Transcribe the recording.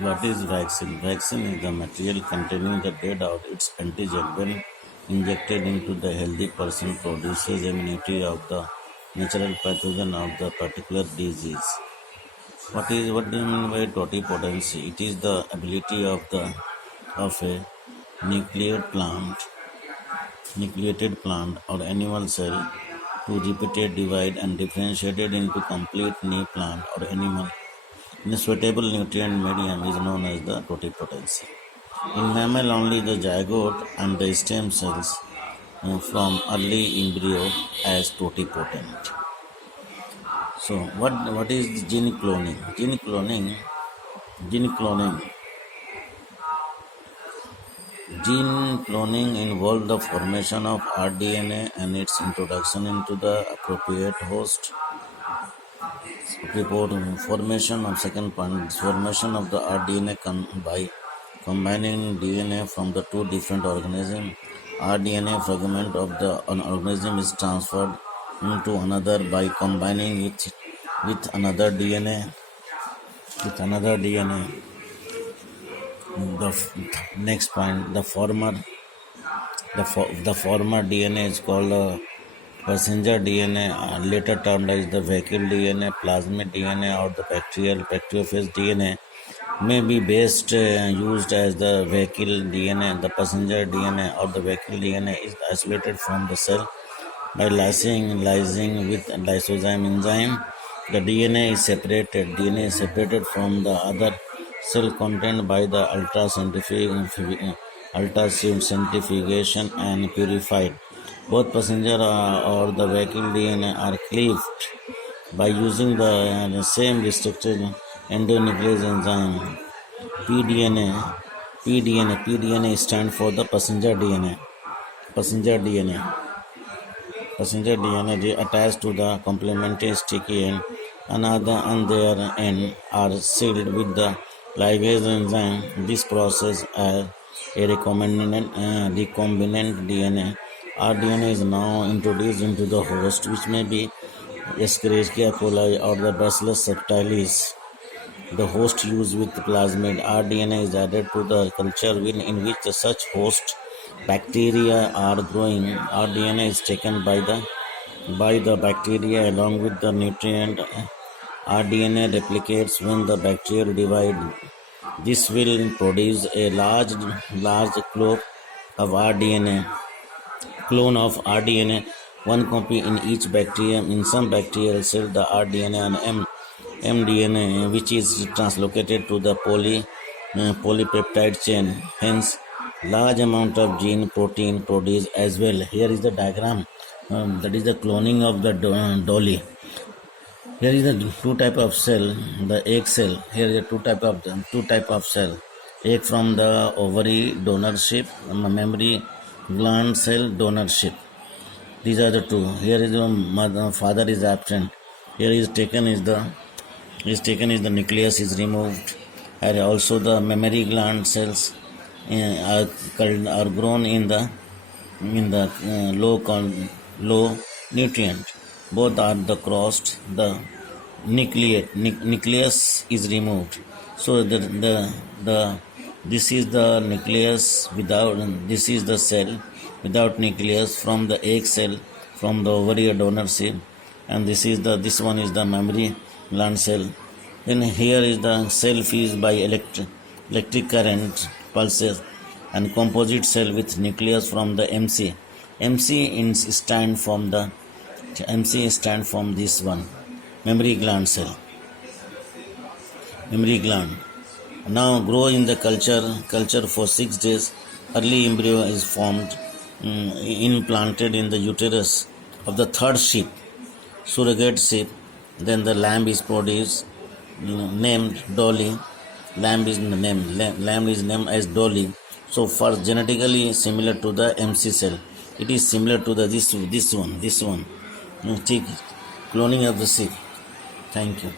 What is vaccine? Vaccine is the material containing the dead or its antigen. When injected into the healthy person, produces immunity of the natural pathogen of the particular disease. What do you mean by totipotency? It is the ability of a nucleated plant or animal cell to repeat, divide, and differentiate it into complete new plant or animal in a suitable nutrient medium is known as the totipotency. In mammal, only the zygote and the stem cells from early embryo as totipotent. So, what is gene cloning? Gene cloning involves the formation of rDNA and its introduction into the appropriate host. Formation of the rDNA by combining DNA from the two different organisms. rDNA fragment of an organism is transferred into another by combining it with another DNA. Next point, the former DNA is called passenger DNA, later termed as the vehicle DNA, plasmid DNA, or the bacteriophage DNA may be best used as the vehicle DNA. The passenger DNA or the vehicle DNA is isolated from the cell by lysing with lysozyme enzyme. The DNA is separated from the other cell content by the ultracentrifugation and purified. Both passenger or the vehicle DNA are cleaved by using the same restricted endonuclease enzyme. pDNA stands for the passenger DNA. Passenger DNA attached to the complementary sticky end and their end are sealed with the ligase enzyme. This process as a recombinant DNA. rDNA is now introduced into the host, which may be Escherichia coli or the Bacillus subtilis. The host used with plasmid rDNA is added to the culture in which such host bacteria are growing. rDNA is taken by the bacteria along with the nutrient. rDNA replicates when the bacteria divide. This will produce a large clone of rDNA, one copy in each bacterium. In some bacterial cells, the rDNA and mDNA, which is translocated to the polypeptide chain. Hence, large amount of gene protein produced as well. Here is the diagram. That is the cloning of the dolly. Here is the two type of cell, the egg cell. Here is the two type of cell. Egg from the ovary donorship, mammary gland cell donorship. These are the two. Here is the father is absent. Here is taken is the nucleus is removed, and also the mammary gland cells are grown in the low nutrient. Both are the crossed. The nucleus is removed. So this is the nucleus this is the cell without nucleus from the egg cell from the ovary donorship, and this one is the mammary gland cell. Then here is the cell fused by electric current pulses and composite cell with nucleus from the MC. MC stand from this one, mammary gland cell. Mammary gland now grow in the culture for 6 days. Early embryo is formed, implanted in the uterus of the third sheep, surrogate sheep. Then the lamb is produced, named Dolly. Lamb is named as Dolly. So first, genetically similar to the MC cell. It is similar to this one. Cloning of the sheep. Thank you.